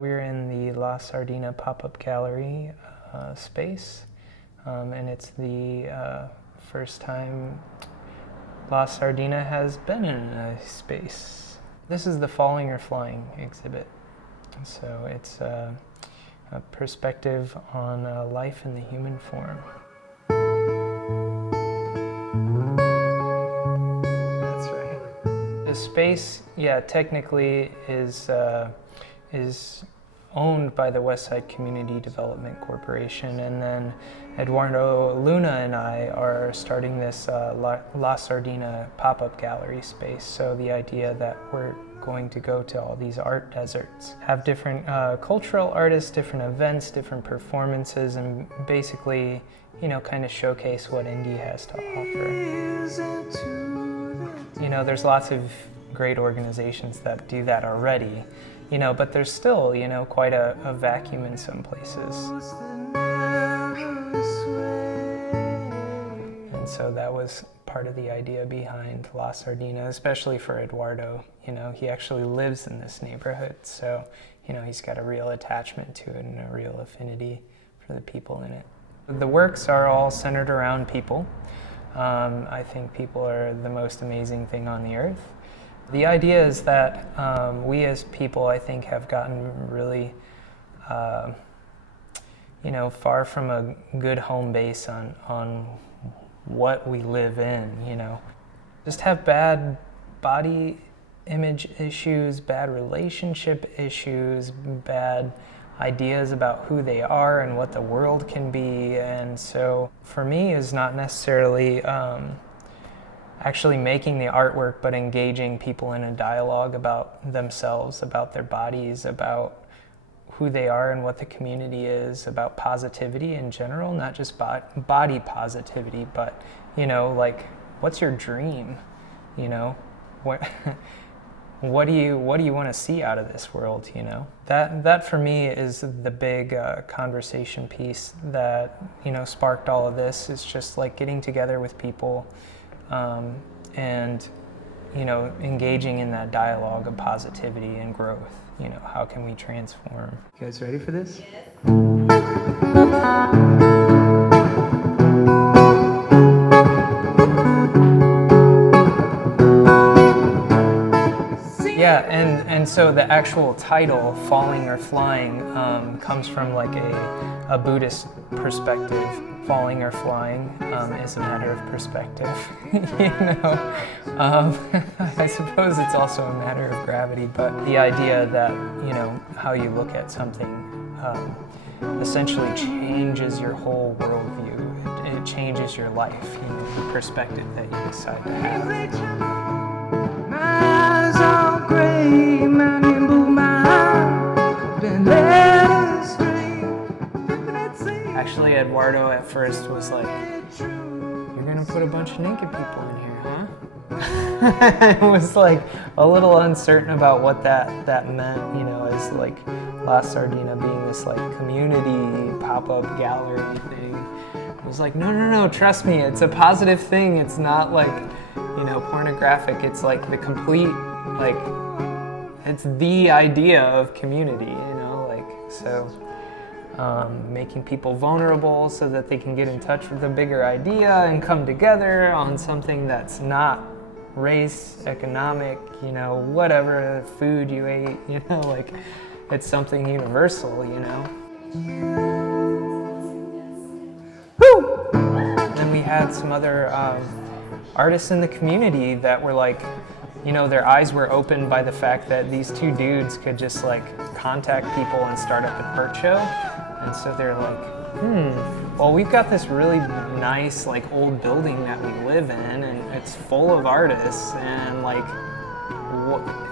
We're in the La Sardina pop-up gallery space, and it's the first time La Sardina has been in a space. This is the Falling or Flying exhibit. So it's a perspective on life in the human form. That's right. The space, yeah, technically is owned by the Westside Community Development Corporation, and then Eduardo Luna and I are starting this La Sardina pop-up gallery space. So the idea that we're going to go to all these art deserts, have different cultural artists, different events, different performances, and basically, you know, kind of showcase what Indy has to offer. You know, there's lots of great organizations that do that already, you know, but there's still, you know, quite a vacuum in some places. And so that was part of the idea behind La Sardina, especially for Eduardo. You know, he actually lives in this neighborhood, so, you know, he's got a real attachment to it and a real affinity for the people in it. The works are all centered around people. I think people are the most amazing thing on the earth. The idea is that we as people, I think, have gotten really, you know, far from a good home base on what we live in, you know. Just have bad body image issues, bad relationship issues, bad ideas about who they are and what the world can be. And so for me is not necessarily actually making the artwork, but engaging people in a dialogue about themselves, about their bodies, about who they are and what the community is, about positivity in general, not just body positivity, but, you know, like, what's your dream? You know, what do you want to see out of this world? You know, that for me is the big conversation piece that, you know, sparked all of this. Is just like getting together with people and, you know, engaging in that dialogue of positivity and growth. You know, how can we transform? You guys ready for this? Yes. Yeah, and so the actual title, Falling or Flying, comes from like a Buddhist perspective. Falling or flying is a matter of perspective, you know. I suppose it's also a matter of gravity, but the idea that, you know, how you look at something essentially changes your whole worldview. It changes your life, you know, the perspective that you decide to have. Actually, Eduardo at first was like, "You're gonna put a bunch of naked people in here, huh?" It was like a little uncertain about what that meant, you know, as like La Sardina being this like community pop-up gallery thing. It was like, no, trust me, it's a positive thing. It's not like, you know, pornographic. It's like the complete, like, it's the idea of community, you know, like, so. Making people vulnerable so that they can get in touch with a bigger idea and come together on something that's not race, economic, you know, whatever food you ate, you know, like, it's something universal, you know. Woo! Then we had some other artists in the community that were like, you know, their eyes were opened by the fact that these two dudes could just like contact people and start up an art show. And so they're like, well, we've got this really nice, like, old building that we live in, and it's full of artists, and, like,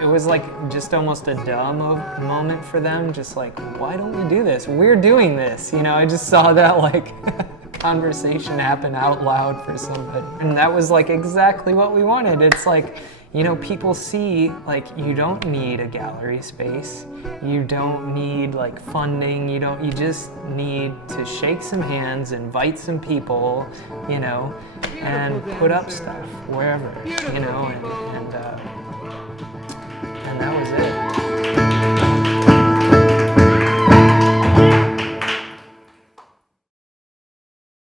it was, like, just almost a dumb moment for them, just like, why don't we do this? We're doing this, you know? I just saw that, like, conversation happen out loud for somebody. And that was, like, exactly what we wanted. It's like, you know, people see, like, you don't need a gallery space. You don't need, like, funding. You just need to shake some hands, invite some people, you know, and put up stuff wherever, you know, and that was it.